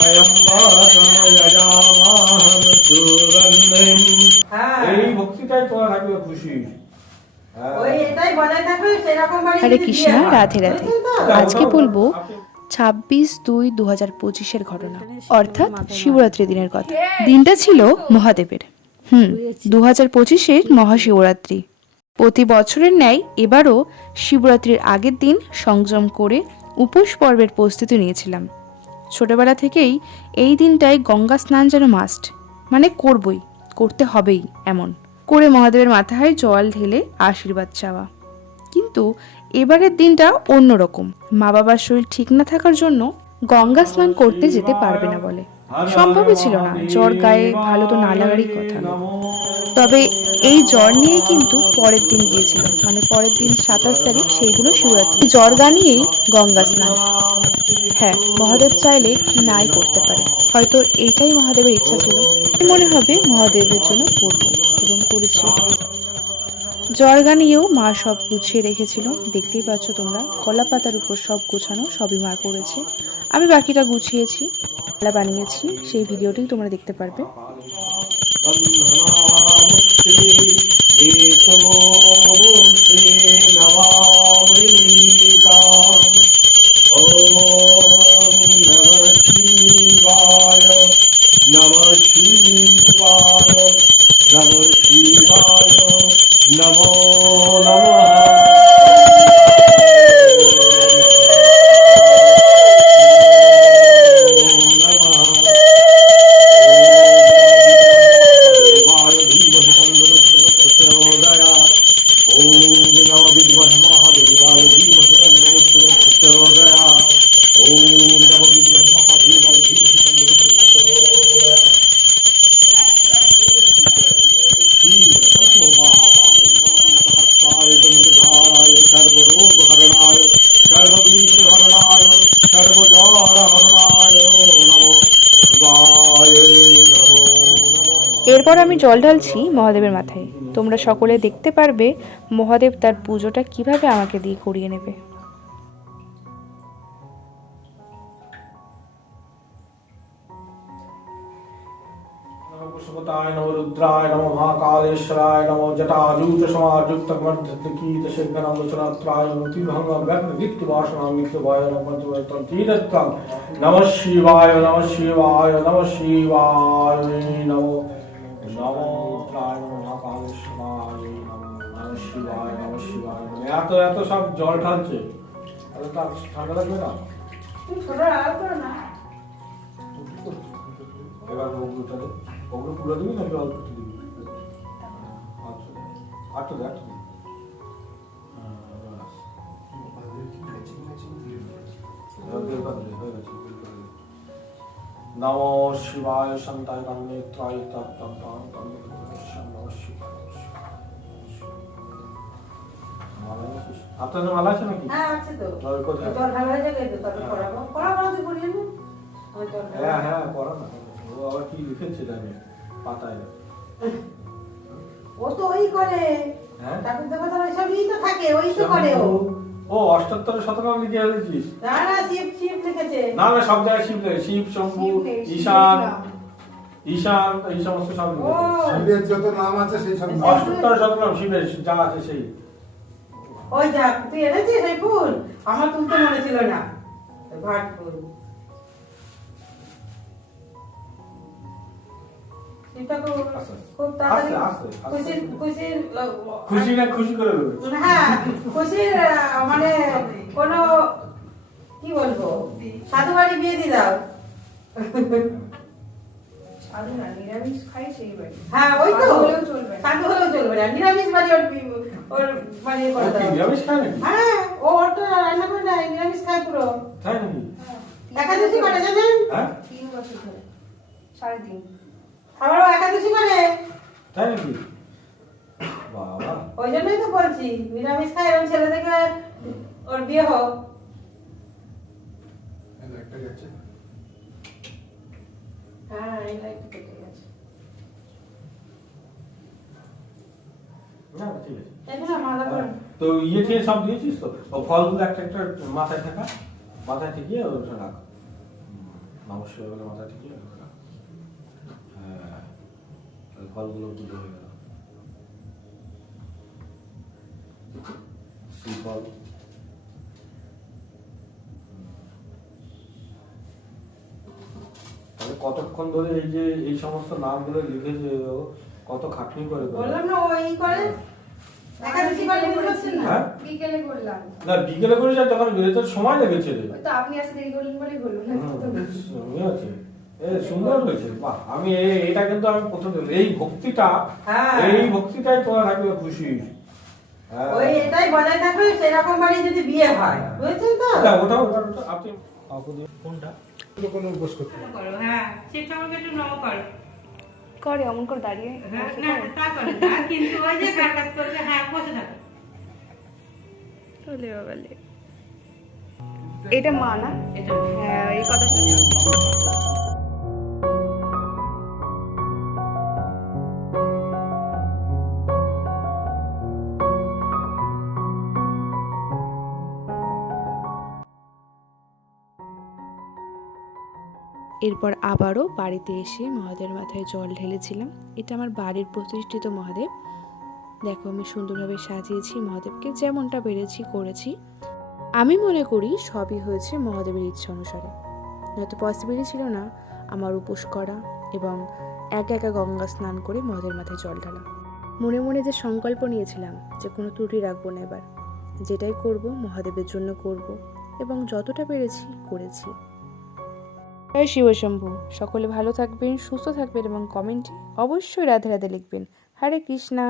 এই ভক্তিটাই তোমার থাকবে খুশি। হরে কৃষ্ণা, রাধে রাধে। আজকে বলবো 26/2/2025 ঘটনা, অর্থাৎ শিবরাত্রি দিনের কথা। দিনটা ছিল মহাদেবের 2025 মহাশিবরাত্রি। প্রতি বছরের ন্যায় এবারও শিবরাত্রির আগের দিন সংযম করে উপোস পর্বের প্রস্তুতি নিয়েছিলাম। ছোটবেলা থেকেই এই দিনটায় গঙ্গা স্নান যেন মাস্ট, মানে করতে হবেই, এমন করে মহাদেবের মাথায় জল ঢেলে আশীর্বাদ চাওয়া। কিন্তু এবারের দিনটা অন্যরকম। মা বাবার শরীর ঠিক না থাকার জন্য গঙ্গা স্নান করতে যেতে পারবে না বলে সম্ভবই ছিল না। জ্বর গায়ে ভালো তো না লাগারই কথা। তবে এই জ্বর নিয়ে কিন্তু পরের দিন গিয়েছিল, মানে পরের দিন 27 তারিখ, সেই দিনও শিবরাত্রি। জ্বর গা নিয়েই গঙ্গা স্নান। হ্যাঁ, মহাদেব চাইলে কি নাই করতে পারে। হয়তো এইটাই মহাদেবের ইচ্ছা ছিল। মনে হবে মহাদেবের জন্য করবো, এবং করেছি। জর্গা নিয়েও মা সব গুছিয়ে রেখেছিল। দেখতেই পাচ্ছ তোমরা, কলা পাতার উপর সব গোছানো, সবই মা করেছে। আমি বাকিটা গুছিয়েছি, মালা বানিয়েছি। সেই ভিডিওটি তোমরা দেখতে পারবে। এরপর আমি জল ঢালছি মহাদেবের মাথায়। তোমরা সকলে দেখতে পারবে মহাদেব তার পুজোটা কিভাবে আমাকে দিয়ে করিয়ে নেবে। पशुपताय नमो रुद्राय नमो महाकालेश्वराय नमो जटाजूत समाजुक्त मर्दकीत शेखरमचरात्राय मुतिभंग व्यक्त वासनामित्वाय नमः तीर्थं नमः शिवाय नमः शिवाय नमः शिवाय नमो नमो रुद्राय नमो महाकालेश्वराय नमः शिवाय नमः शिवाय। এত এত সব জল ঢালছে, এত ঠান্ডা লাগবে না? এবার ওগুলোটা ওগুলো পুরো দিবি নাকি অল্প দিবি? আচ্ছা আচ্ছা দেখ নমো শিবায় শান্তায় কান্নেত্রায় তপ্তপ্তাং নমো শিবায়। আপনার মালা আছে নাকি? হ্যাঁ আছে তো। কোথায়? জল ঢালা হয়ে যাবে তো, তবে পড়াবো তো করিয়ে নি। হ্যাঁ হ্যাঁ পড়া না। ও আবার কি লিখেছে জানি পাতায়? ও তো ওই করে, হ্যাঁ ঠাকুর দেবতা সবই তো থাকে, ওই তো করে ও। ও 78 শতনাম লিখে এনেছিস? না না, শিব শিব লিখেছে। না না, সব জায়গায় শিব লিখে, শিব শম্ভু ঈশান ঈশান এই সমস্ত সব লিখে। শিবের যত নাম আছে সেই সব 78 শতনাম শিবের যা আছে সেই। ওই যা তুই এনেছিস সেই ফুল, আমার তুলতে মনে ছিল না। ভাট ফুল এটা খুব তাড়াতাড়ি খুশি না খুশি করে দেবে। হ্যাঁ খুশির মানে কোনো কি বলবো, সাধু বাড়ি বিয়ে দিয়ে দাও। সাধু না, নিরামিষ খাই সেই বাড়ি। হ্যাঁ ওই তো, সাধু সাধু হলেও চলবে না। হলেও চলবে না, নিরামিষ বাড়ি ওর বাড়ি করে দাও। নিরামিষ খায় নাকি? হ্যাঁ ও ওটা রান্না করে দেয়, নিরামিষ খায় পুরো। তাই নাকি? একাদশী করে জানেন? হ্যাঁ 3 বছর ধরে, 3.5। আবারও একাদশী করে। তাই নাকি? বাবা, ওই জন্যই তো বলছি নিরামিষ খায়, এরকম ছেলে থেকে ওর বিয়ে হোক। একটা গেছে। হ্যাঁ এই লাইট কেটে গেছে। না ঠিক আছে। এই না মালা করে। তো ইয়ে থেকে সব দিয়েছিস তো? ও ফলগুলো একটা একটা মাথায় থাকা, মাথায় থেকে ওটা রাখ। নমস্কার বলে মাথা ঠিক হয়ে গেল। হ্যাঁ, তাহলে ফলগুলো পুজো হয়ে গেল। শ্রীফল, তাহলে কতক্ষণ ধরে এই যে এই সমস্ত নামগুলো লিখেছে ও, কত খাটনি করে করে? বললাম না ওই করে একাদশী করে বলছেন না। হ্যাঁ? বিকেলে করলাম। না বিকেলে করে যায় তখন বেরোতে সময় লেগেছে রে। ওই তো আপনি আসতে দেরি করলেন বলেই হলো না। আছে সুন্দর হয়েছে, বাহ। আমি এটা কিন্তু আমি প্রথম এই ভক্তিটা, হ্যাঁ। এই ভক্তিটাই তোমার থাকবে খুশি। হ্যাঁ। ওই এটাই বজায় থাকবে সেরকম বাড়ি যদি বিয়ে হয়, বুঝছেন তো? ওটা ওটা ওটা আপনি কোনটা কোনো উপোস করতে হবে। করো, হ্যাঁ সেটা আমাকে একটু নাও করো। করে অমন করে দাঁড়িয়ে হ্যাঁ, না তা করে না, কিন্তু ওই যে কাজ করবে, হ্যাঁ বসে থাকো। চলে বাবালে। এটা মা না? এটা হ্যাঁ, এই কথা শুনে এরপর আবারও বাড়িতে এসে মহাদেবের মাথায় জল ঢেলেছিলাম। এটা আমার বাড়ির প্রতিষ্ঠিত মহাদেব। দেখো আমি সুন্দরভাবে সাজিয়েছি মহাদেবকে, যেমনটা পেরেছি করেছি। আমি মনে করি সবই হয়েছে মহাদেবের ইচ্ছা অনুসারে, নয়তো পসিবলই ছিল না আমার উপোস করা এবং একা একা গঙ্গা স্নান করে মহাদেবের মাথায় জল ঢালা। মনে মনে যে সংকল্প নিয়েছিলাম যে কোনো ত্রুটি রাখবো না, এবার যেটাই করব মহাদেবের জন্য করব এবং যতটা পেরেছি করেছি। জয় শিবশম্ভু। সকলে ভালো থাকবেন, সুস্থ থাকবেন এবং কমেন্টে অবশ্যই রাধে রাধে লিখবেন। হরে কৃষ্ণা।